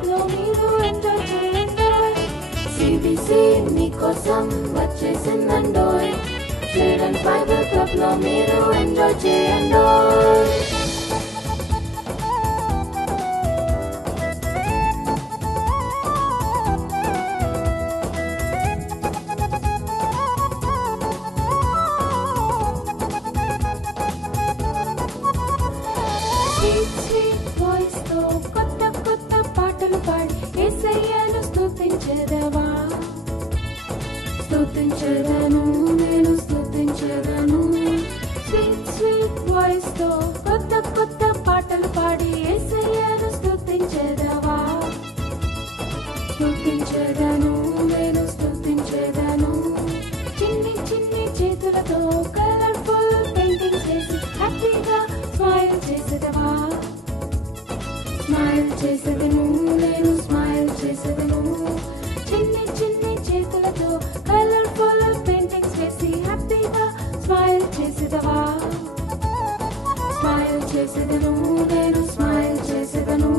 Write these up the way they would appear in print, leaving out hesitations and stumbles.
Club లో మీరు enjoy చేయండి. సిబిసి మీకోసం వచ్చేసిందండోయ్. చిల్డ్రన్స్ బైబిల్ క్లబ్ లో మీరు ఎంజాయ్ చేయండి. కొత్త కొత్త పాటలు పాడి యేసయ్యను స్తుతించెదవా. స్తుతించెదను, నేను స్తుతించెదను. స్వీట్ స్వీట్ వాయిస్ తో కొత్త కొత్త పాటలు పాడి యేసయ్యను స్తుతించెదవా. స్తుతించెదను, నేను స్తుతించెదను. చిన్ని చిన్ని చేతులతో కలర్ఫుల్ పెయింటింగ్స్ వేసి హ్యాపీగా స్మైల్ చేసేదవా. స్మైల్ చేసేదను, నేను స్మైల్ చేసేదను. చిన్ని చిన్ని చేతులతో కలర్ఫుల్ పెయింటింగ్స్ వేసి హ్యాపీగా స్మైల్ చేసేదవా. స్మైల్ చేసేదను, నేను స్మైల్ చేసేదను.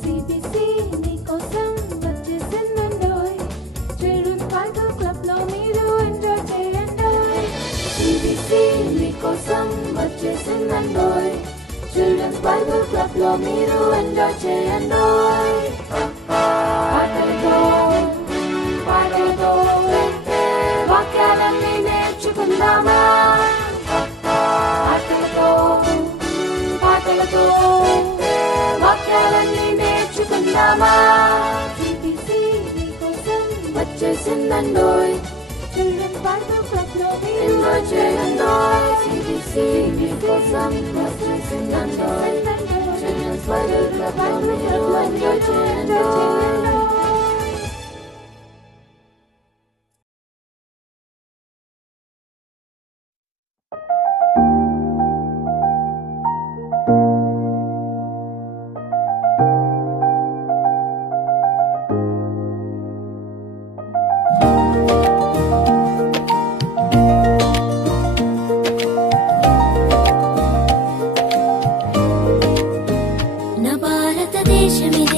సిబిసి నీకోసం వచ్చేసిందండోయ్. చిల్డ్రన్స్ బైబిల్ క్లబ్ లో మీరు ఎంజాయ్ చేయండోయ్. సిబిసి నీకోసం వచ్చేసిందండోయ్. చిల్డ్రన్స్ బైబిల్ క్లబ్ లో మీరు ఎంజాయ్ చేయండోయ్. పాటలతో పాటలతో వాక్యాలన్నీ నేర్చుకుందామా. పాటలతో పాటలతో వాక్యాలన్నీ నేర్చుకుందామా. సిబిసి మీకోసం వచ్చేసిందండోయ్. చిల్డ్రన్స్ బైబిల్ క్లబ్ లో ఎంజాయ్ చేయండోయ్. సిబిసి మీకోసం వచ్చేసిందండోయ్. చిల్డ్రన్స్ బైబిల్ క్లబ్ లో మీరు ఎంజాయ్ చేయండోయ్. నా భారతదేశమిదే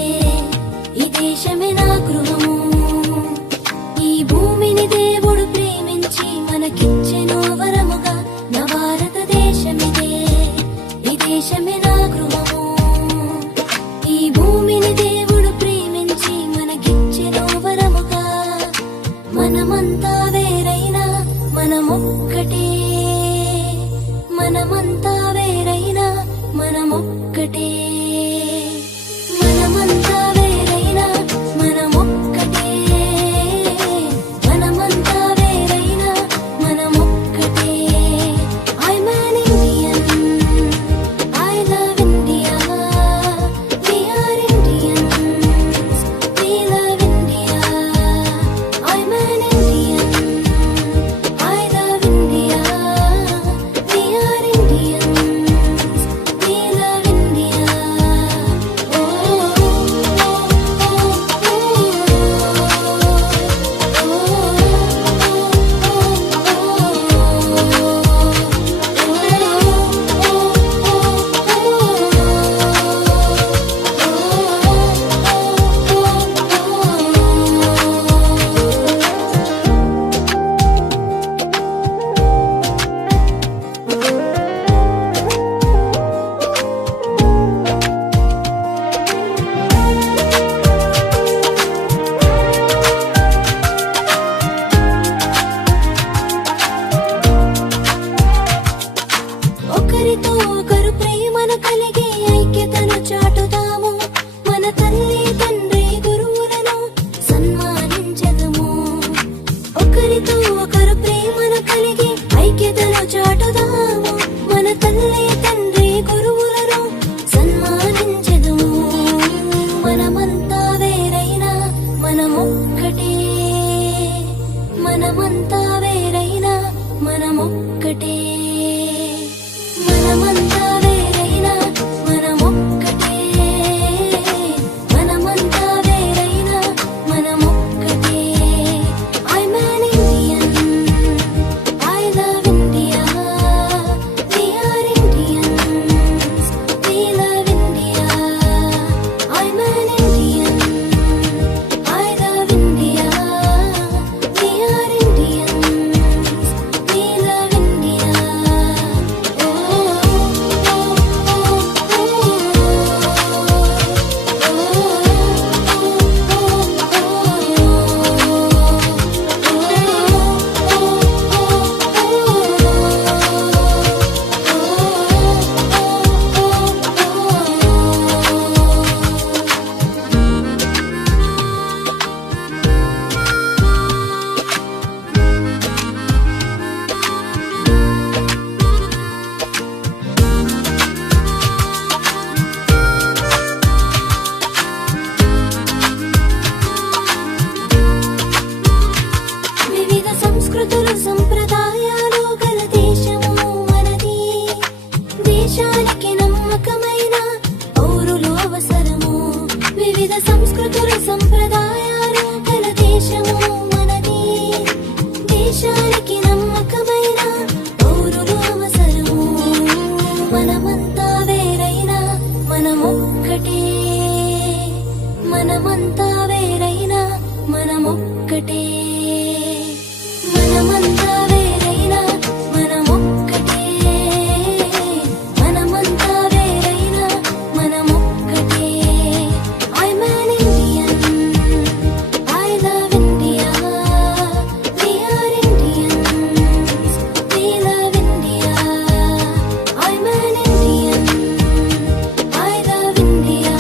వివిధ సంస్కృతుల సంప్రదాయాలు గల దేశము మనది. దేశానికి నమ్మకమైన పౌరులు అవసరము. మనమంతా వేరైనా మనమొక్కటే. మనమంతా వేరైనా మనమొక్కటే. మనమంతా వేరైనా మనమొక్కటే. మనమంతా వేరైనా మనమొక్కటే. I'm an Indian. I love India. We are Indians. We love India. I'm an Indian. I love India.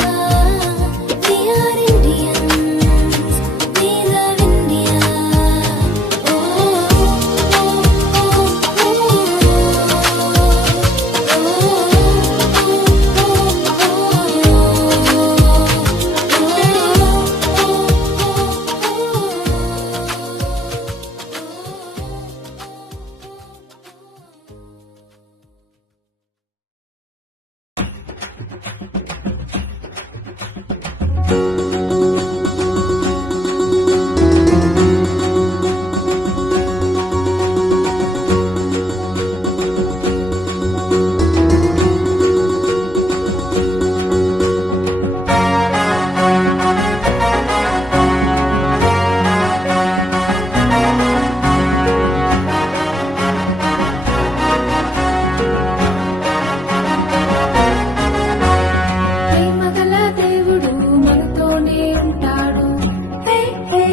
We are Indians. We love India. Oh, oh, oh, ప్రేమగల దేవుడు మనతోనే ఉంటాడు. హే హే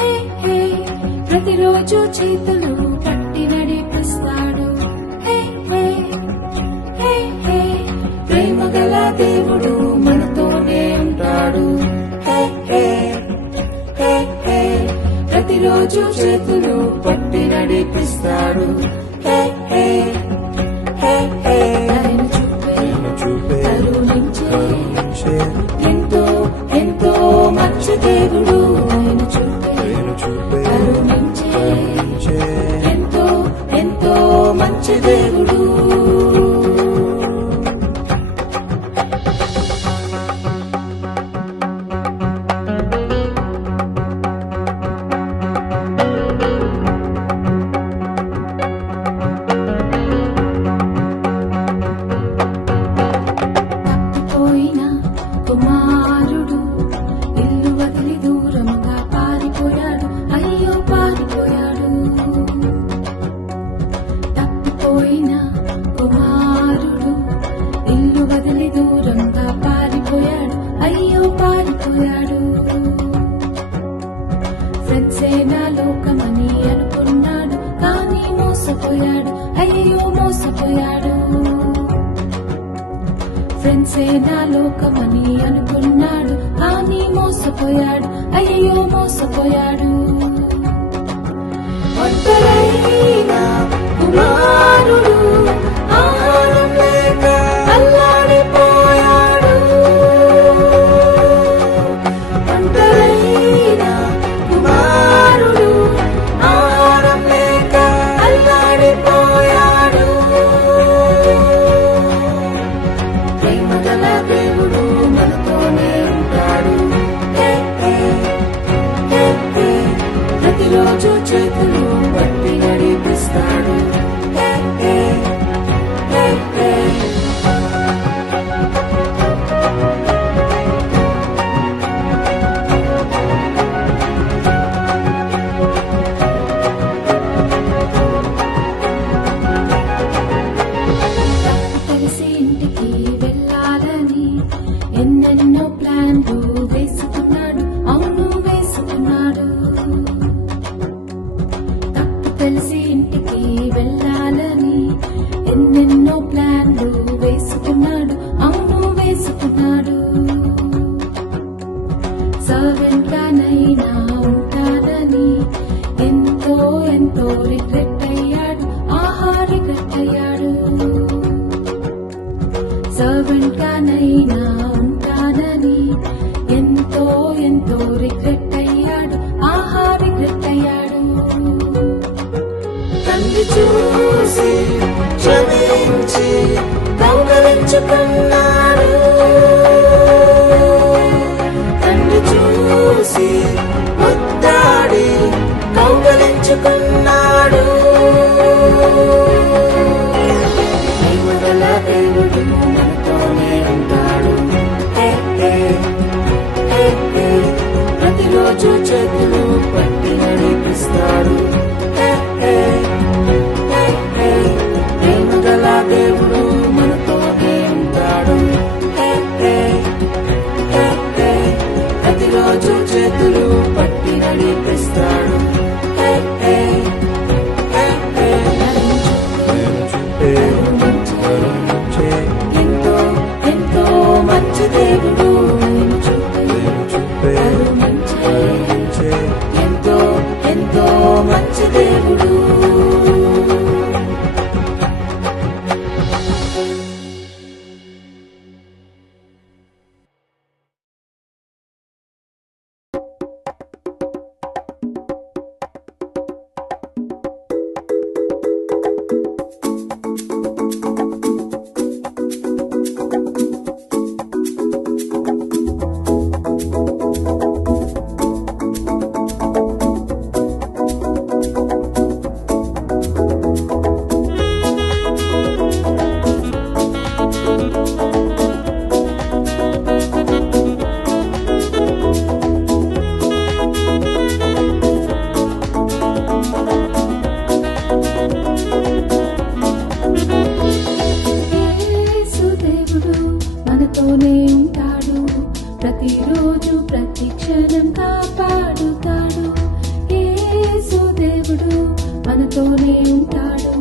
హే హే ప్రతిరోజు చేతులు పట్టి నడిపిస్తాడు. హే హే హే హే ప్రేమగల దేవుడు మనతోనే ఉంటాడు. హే హే హే హే ప్రతిరోజు చేతులు పట్టి నడిపిస్తాడు. హే హే హే హే దయను చూపే కరుణించే ఎంతో ఎంతో మంచి దేవుడు. దయను చూపే కరుణించే ఎంతో ఎంతో మంచి దేవుడు. తప్పిపోయిన కుమారుడు ఇల్లు వదిలి దూరంగా పారిపోయాడు. అయ్యో పారిపోయాడు. తప్పిపోయిన కుమారుడు ఇల్లు వదిలి దూరంగా పారిపోయాడు. అయ్యో పారిపోయాడు. ఫ్రెండ్సే నా లోకమని అనుకున్నాడు కానీ మోసపోయాడు. అయ్యో మోసపోయాడు. ఫ్రెండ్సే నా లోకమని అనుకున్నాడు కానీ మోసపోయాడు. అయ్యో మోసపోయాడు. ఒంటరైన కుమారుడు ఆహారం లేక అల్లాడిపోయాడు. ఒంటరైన కుమారుడు ఆహారం లేక అల్లాడిపోయాడు. ప్రేమగల దేవుడు మనతోనే ఉంటాడు. హే హే హే హే ప్రతిరోజు చేతులు పట్టి నడిపిస్తాడు. హే హే హే హే కలిసి ఇంటికి వెళ్ళాలని ఎన్నెన్నో ప్లాన్లు వేసుకున్నాడు. అవును వేసుకున్నాడు. తప్పు తెలిసి ఇంటికి వెళ్ళాలని ఎన్నెన్నో ప్లాన్లు వేసుకున్నాడు. అవును వేసుకున్నాడు. సర్వెంట్ గానైనా ఉంటానని ఎంతో ఎంతో రిగ్రెట్ అయ్యాడు. ఆహా రిగ్రెట్ అయ్యాడు. సర్వెంట్ గానైనా ఉంటానని ఎంతో ఎంతో రిగ్రెట్ అయ్యాడు. ఆహా రిగ్రెట్ అయ్యాడు. తండ్రి చూసి క్షమించి కౌగలించుకున్నాడు. చేతులు పట్టి నడిపిస్తాడు. ప్రేమగల దేవుడు మనతోనే ఉంటాడు. ప్రతిరోజు చేతులు పట్టి నడిపిస్తాడు. ఎంతో ఎంతో మంచి దేవుడు, ఎంతో ఎంతో మంచి దేవుడు. మనతోనే ఉంటాడు, ప్రతిరోజు ప్రతి క్షణం కాపాడుతాడు. యేసు దేవుడు మనతోనే ఉంటాడు,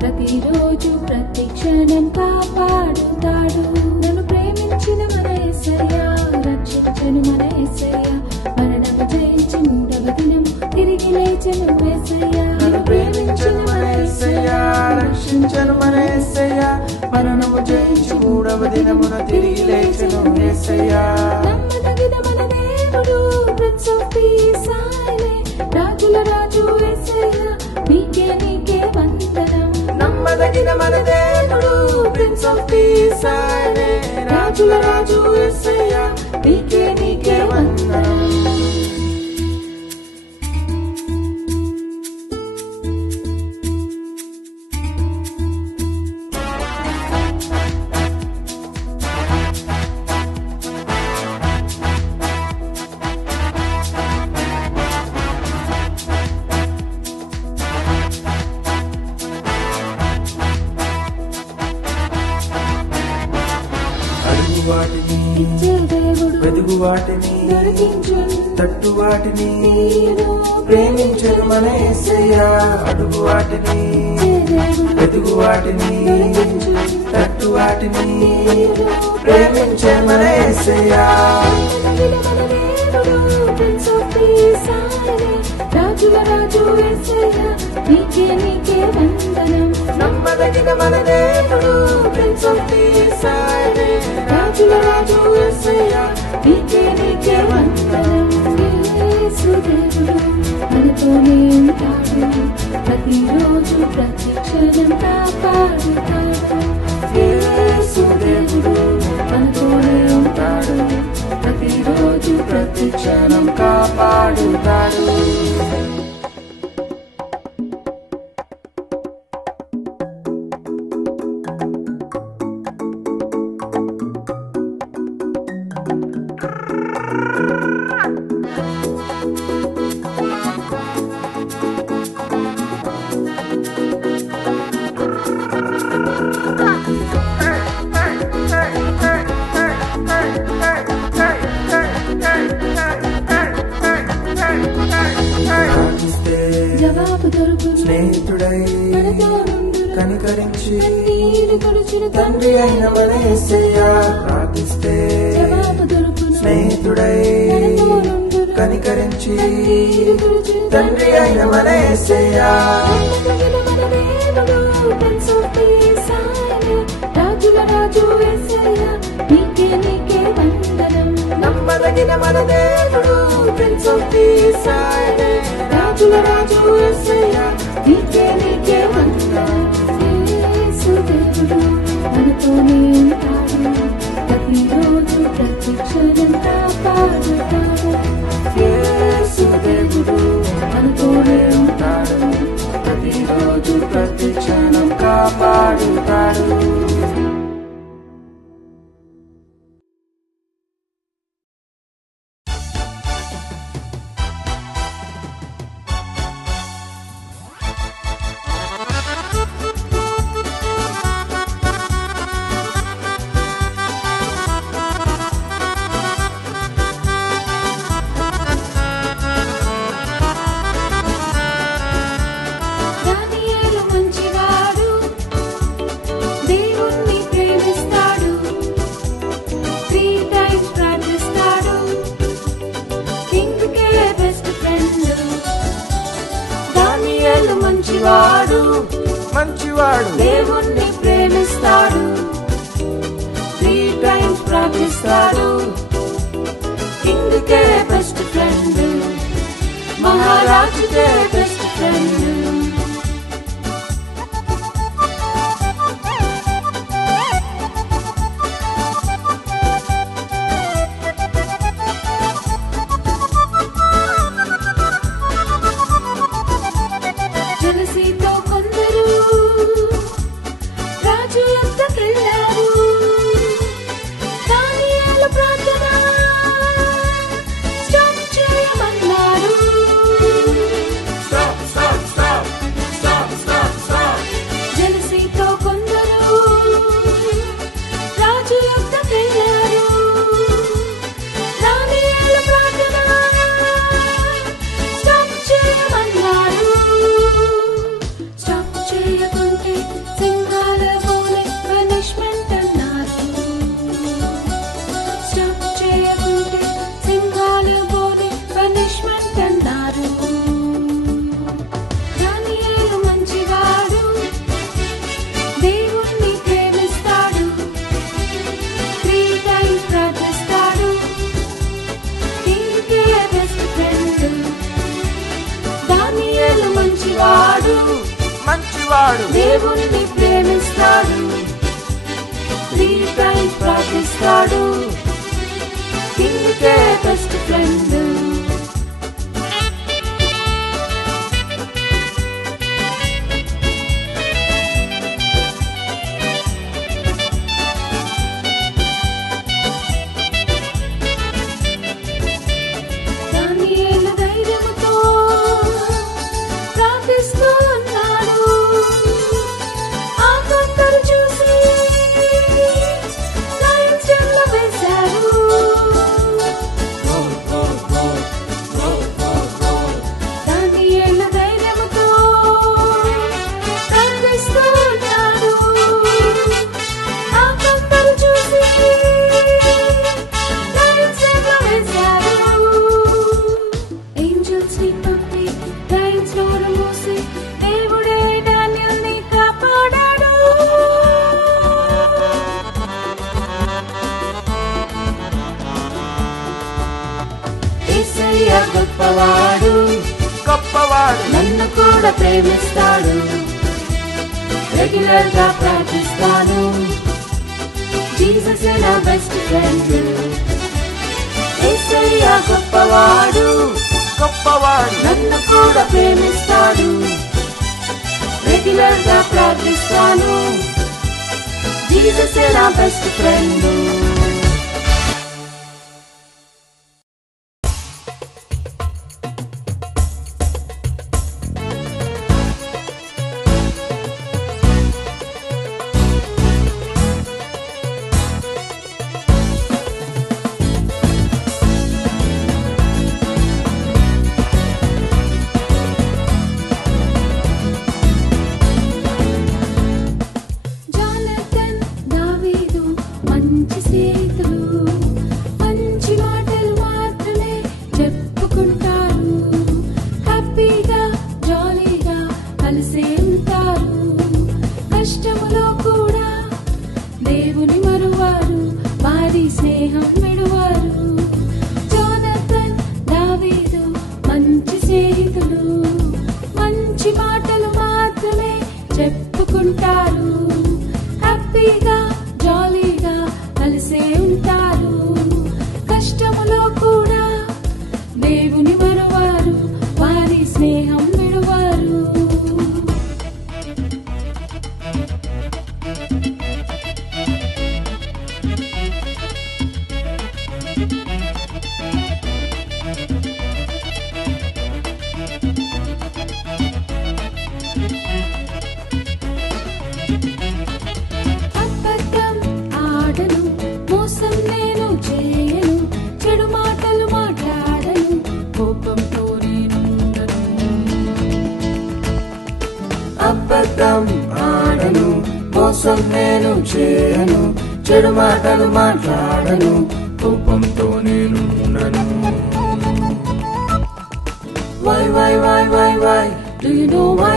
ప్రతిరోజు ప్రతి క్షణం కాపాడుతాడు. నన్ను ప్రేమించిన మన యేసయ్య, రక్షించను మన యేసయ్య, మరణము జయించి మూడవ దినం తిరిగి లేచెను యేసయ్య. నన్ను ప్రేమించిన మన యేసయ్య, రక్షించను మన యేసయ్య, మరణము జయించి మూడవ దినమున తిరిగి లేచెను యేసయ్య. నమ్మదగిన మన దేవుడు, ప్రిన్స్ ఆఫ్ పీస్ ఆయనే, రాజుల రాజు యేసయ్య, నీకే వందనం. నమ్మదగిన మన దేవుడు, ప్రిన్స్ ఆఫ్ పీస్ ఆయనే, రాజుల రాజు యేసయ్య, నీకే వందనం. వాటిని ఇచ్చే దేవుడు, వెదుగు వాటిని దొరికించును, తట్టు వాటిని నీరు ప్రేమించను మన యేసయ్య. అడుగు వాటిని వెదుగు వాటిని తట్టు వాటిని ప్రేమించను మన యేసయ్య. మన దేవుడు, ప్రిన్స్ ఆఫ్ పీస్ ఆయనే, రాజుల రాజు యేసయ్య, నీకే వందనం. నమ్మదగిన మన దేవుడు, ప్రిన్స్ ఆఫ్ పీస్ ఆయనే, రాజుల రాజు యేసయ్య, నీకే వందనం. యేసు దేవుడు మనతోనే ఉంటాడు, ప్రతిరోజు ప్రతి క్షణం కాపాడుతాడు. యేసు దేవుడు మనతోనే ఉంటాడు, ప్రతిరోజు ప్రతి క్షణం కాపాడుతాడు. జవాబు దొరుకును, స్నేహితుడై మనతో నుండును, కనికరించి కన్నీరు తుడుచును తండ్రి అయిన మన యేసయ్య. ప్రార్థిస్తే జవాబు దొరుకును, స్నేహితుడై మనతో నుండును, కనికరించి కన్నీరు తుడుచును తండ్రి అయిన మన యేసయ్య. నమ్మదగిన మన దేవుడు, ప్రిన్స్ ఆఫ్ పీస్ ఆయనే, రాజుల రాజు యేసయ్య, నీకే వందనం. నమ్మదగిన మన దేవుడు, ప్రిన్స్ ఆఫ్ పీస్ ఆయనే, రాజుల రాజు యేసయ్య, నీకే వందనం. యేసు దేవుడు మనతోనే ఉంటాడు, ప్రతిరోజు ప్రతి క్షణం కాపాడుతాడు. యేసు దేవుడు మనతోనే ఉంటాడు, ప్రతిరోజు ప్రతి క్షణం కాపాడుతాడు. మంచివాడు మంచివాడు దేవుణ్ణి ప్రేమిస్తాడు 3 times ప్రార్థిస్తాడు కింగ్కే బెస్ట్ ఫ్రెండ్ మహారాజుకే బెస్ట్ ఫ్రెండ్ జలసీతో కొందరు రాజు యొద్దకెళ్ళారు దానియేలు ప్రార్థన స్టాప్ చేయమన్నాడు జలసీతో కొందరు రాజు యొద్దకెళ్ళారు దానియేలు ప్రార్థన స్టాప్ చేయమన్నాడు స్టాప్ చేయకుంటే సింహాల బోలే పనిష్మెంట్ అన్నారు స్టాప్ చేయకుంటే సింహాల బోలే పనిష్మెంట్ అన్నారు దానియేలు మంచివాడు దేవుణ్ణి ప్రేమిస్తాడు 3 times ప్రార్థిస్తాడు కింగ్కే బెస్ట్ ఫ్రెండ్ దానియేలు మంచివాడు మంచివాడు దేవుణ్ణి ప్రేమిస్తాడు 3 times ప్రార్థిస్తాడు కింగ్కే బెస్ట్ ఫ్రెండ్ దానియేలు ధైర్యముతో ప్రార్థిస్తూ ఉన్నాడు ఆ కొందరు చూసి లయన్స్ డెన్లో వేశారు దానియేలు ధైర్యముతో ప్రార్థిస్తూ ఉన్నాడు ఆ కొందరు చూసి లయన్స్ డెన్లో వేశారు ఏంజల్స్ ని పంపి లయన్స్ నోరు మూసి దేవుడే డానియేల్ని కాపాడాడు యేసయ్య గొప్పవాడు గొప్పవాడు నన్ను కూడా ప్రేమిస్తాడు రెగ్యులర్ గా ప్రార్థిస్తాను జీసస్ నా బెస్ట్ ఫ్రెండ్ యేసయ్య గొప్పవాడు గొప్పవాడు నన్ను కూడా ప్రేమిస్తాడు రెగ్యులర్ గా ప్రార్థిస్తాను జీసస్ నా బెస్ట్ ఫ్రెండ్ జానతన్ దావీదు మంచి స్నేహితులు మంచి మాటలు మాత్రమే చెప్పుకుంటారు హ్యాపీగా జాలీగా కలిసే ఉంటారు కష్టములో కూడా దేవుని మరువారు వారి స్నేహం విడువారు జానతన్ దావీదు మంచి స్నేహితులు మంచి మాటలు మాత్రమే చెప్పుకుంటారు హ్యాపీగా జాలీగా కలిసే ఉంటారు కష్టములో కూడా దేవుని మరువారు వారి స్నేహం విడువారు అబద్ధం ఆడను మోసం నేను చేయను చెడు మాటలు మాట్లాడను కోపంతో నేనుండను అబద్ధం ఆడను మోసం నేను చేయను చెడు మాటలు మాట్లాడను కోపంతో నేను ఉండను Why, do you know why,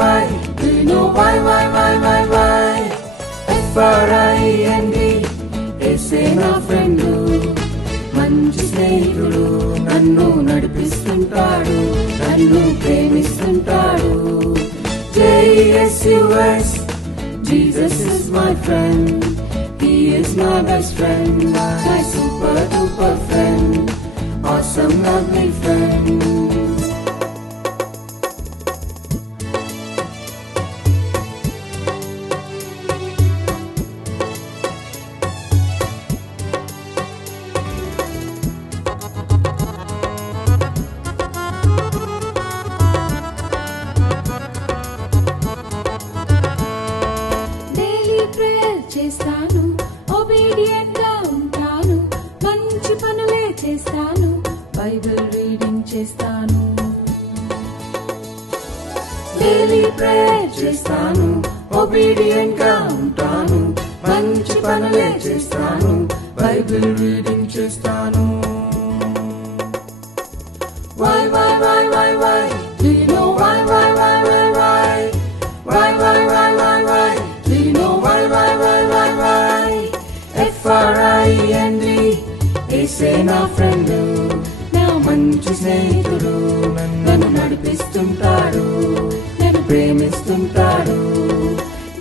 why? Do you know why? FRIEND, యేసే నా ఫ్రెండ్, మంచి స్నేహితుడు, నన్ను నడిపిస్తుంటాడు, నన్ను ప్రేమిస్తుంటాడు. JESUS, Jesus is my friend, He is my best friend, my super duper friend, awesome lovely friend. చేస్తాను, ఒబీడియంట్ గా ఉంటాను, మంచి పనులే చేస్తాను, బైబిల్ రీడింగ్ చేస్తాను. డైలీ ప్రేయర్ చేస్తాను, ఒబీడియంట్ గా ఉంటాను, మంచి పనులే చేస్తాను, బైబిల్ రీడింగ్ చేస్తాను. Why? Do you know why? Do you know why? FRIEND, యేసే నా ఫ్రెండ్, నా మంచి స్నేహితుడు, నన్ను నడిపిస్తుంటాడు, నన్ను ప్రేమిస్తుంటాడు.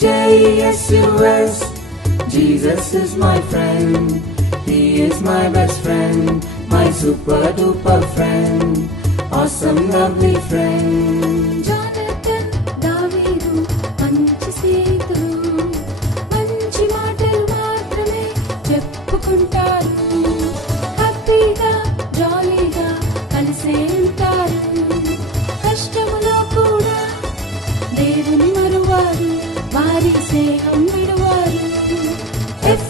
JESUS, Jesus is my friend, He is my best friend, my super duper friend, awesome lovely friend. Jonathan, దావీదు మంచి స్నేహితులు, మంచి మాటలు మాత్రమే చెప్పుకుంటారు, హ్యాపీగా జాలీగా కలిసే ఉంటారు, కష్టములో కూడా దేవుని మరువారు, వారి స్నేహం విడువారు.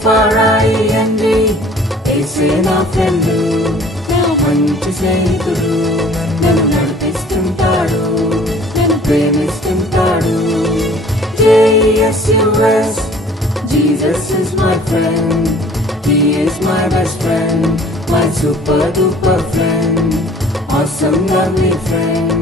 FRIEND, యేసే నా ఫ్రెండ్, నా మంచి స్నేహితుడు, నన్ను నడిపిస్తుంటాడు, నన్ను ప్రేమిస్తుంటాడు. JESUS, Jesus is my friend, He is my best friend, my super duper friend, awesome lovely friend.